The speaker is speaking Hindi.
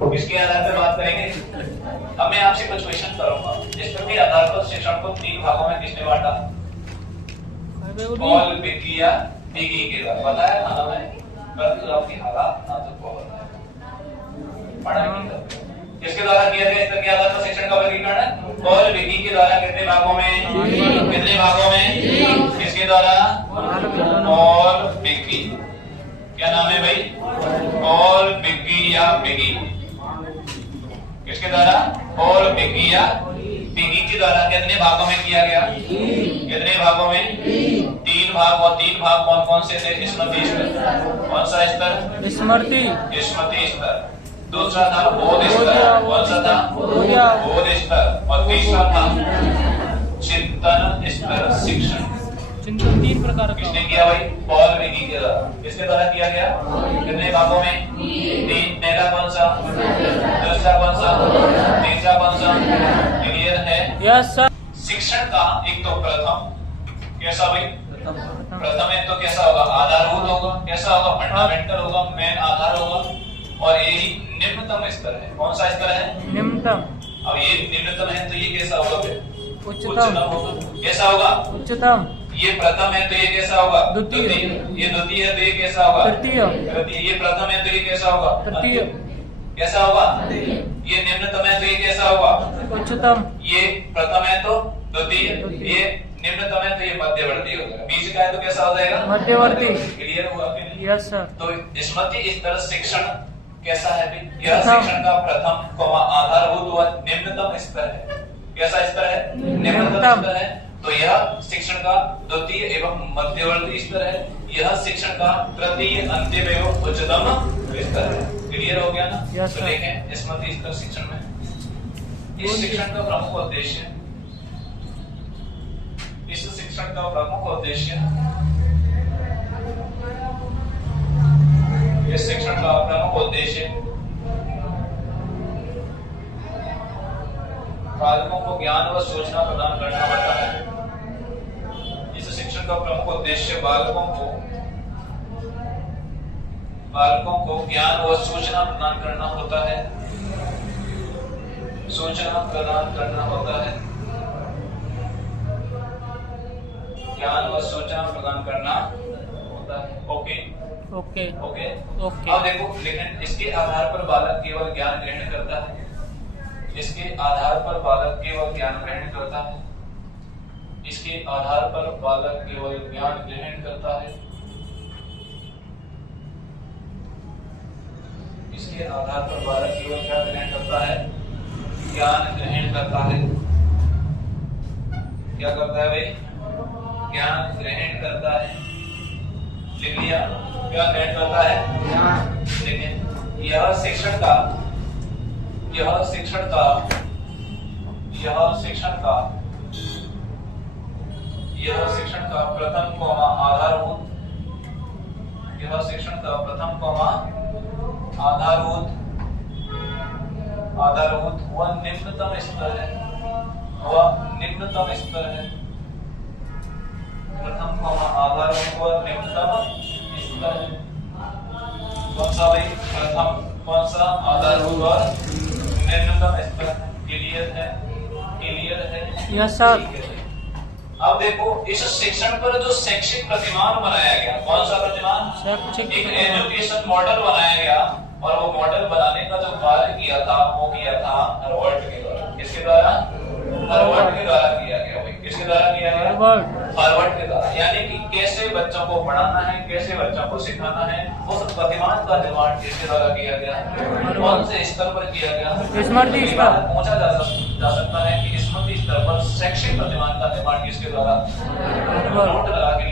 इसके आधार पर बात करेंगे। अब मैं आपसे कुछ क्वेश्चन करूंगा जिसके आधार पर शिक्षण को 3 भागों में किसने बांटा? पॉल, विकी या बिगी के द्वारा। बताया था ना मैंने, परंतु आपकी हालात ना तो बहुत है, पढ़ाई नहीं करते। किसके द्वारा किया गया इसके आधार पर शिक्षण का वर्गीकरण? पॉल, विकी के द्वारा। कितने भागों में? कितने भागों में? किसके द्वारा? पॉल, विकी। क्या नाम है भाई? पॉल, विकी या बिगी। किसके द्वारा? पॉल, विकी या बिगी के द्वारा। कितने भागों में किया गया? कितने भागों में? 3 भाग। और 3 भाग कौन कौन से थे? स्मृति स्तर। कौन सा स्तर? स्मृति स्तर। दूसरा था बोध स्तर। कौन सा था? बोध स्तर। और तीसरा था चिंतन स्तर, शिक्षण। चिंतन 3 प्रकार का। किसने किया भाई? पॉल, विकी के द्वारा। किसके द्वारा किया गया? कितने भागों में? 3। पहला कौन सा? दूसरा कौन सा? तीसरा कौन सा? क्लियर है? Yes sir. शिक्षण का एक तो प्रथम, कैसा भाई? प्रथम है तो कैसा होगा? आधारभूत होगा। कैसा होगा? फंडामेंटल होगा, मेन आधार होगा। और यही निम्नतम स्तर है। कौन सा स्तर है? निम्नतम। अब ये निम्नतम है तो ये कैसा होगा फिर? उच्चतम होगा। कैसा होगा? उच्चतम। ये प्रथम है तो ये कैसा होगा? द्वितीय। ये द्वितीय है तो ये कैसा होगा? तृतीय। ये प्रथम है तो ये कैसा होगा? तृतीय। कैसा होगा? ये निम्नतम है तो ये कैसा होगा? उच्चतम। ये प्रथम है तो द्वितीय, ये निम्नतम है तो ये मध्यवर्ती होगा। बीच का है तो कैसा हो जाएगा? मध्यवर्ती। क्लियर हुआ कि नहीं? Yes sir. तो स्मृति स्तर शिक्षण कैसा है भाई? यह शिक्षण का प्रथम आधारभूत व निम्नतम स्तर है। कैसा स्तर है? निम्नतम स्तर है। तो यह शिक्षण का द्वितीय एवं मध्यवर्ती स्तर है। यह शिक्षण का तृतीय, अंतिम एवं उच्चतम स्तर है। क्लियर हो गया ना? यस तो देखें स्मृति स्तर शिक्षण में इस शिक्षण का प्रमुख उद्देश्य, इस शिक्षण का प्रमुख उद्देश्य, इस शिक्षण का प्रमुख उद्देश्य बालकों को ज्ञान व सूचना प्रदान करना होता है। इस शिक्षण का प्रमुख उद्देश्य बालकों को ज्ञान व सूचना प्रदान करना होता है। सूचना प्रदान करना होता है। ज्ञान व सूचना प्रदान करना होता है। Okay okay okay okay. अब देखो, लेकिन इसके आधार पर बालक केवल ज्ञान ग्रहण करता है। इसके आधार पर बालक केवल ज्ञान ग्रहण करता है। इसके आधार पर बालक केवल ज्ञान ग्रहण करता है। इसके आधार पर बालक केवल क्या ग्रहण करता है? ज्ञान ग्रहण करता है। क्या करता है भाई? ज्ञान ग्रहण करता है। लिख लिया? क्या ग्रहण करता है? लेकिन यह शिक्षण का प्रथम आधारभूत, यह शिक्षण का प्रथम आधारभूत व निम्नतम स्तर है। प्रथम आधारभूत व निम्नतम स्तर है। कौन सा भाई? प्रथम। कौन सा? आधारभूत और निम्नतम स्तर। क्लियर है? क्लियर है? Yes sir. अब देखो, इस शिक्षण पर जो शैक्षिक प्रतिमान बनाया गया, कौन सा प्रतिमान? शैक्षिक एक एजुकेशन मॉडल बनाया गया। और वो मॉडल बनाने का जो कार्य किया था वो किया था हार्वर्ड के द्वारा। किसके द्वारा? हार्वर्ड के द्वारा किया गया भाई। किसके द्वारा किया गया? हार्वर्ड के द्वारा। यानी कि कैसे बच्चों को पढ़ाना है, कैसे बच्चों को सिखाना है, उस प्रतिमान का निर्माण किसके द्वारा किया गया? कौन से स्तर पर किया गया? स्मृति स्तर। पूछा जा सकता है कि स्मृति स्तर पर शैक्षिक प्रतिमान का निर्माण किसके द्वारा? नोट लगा के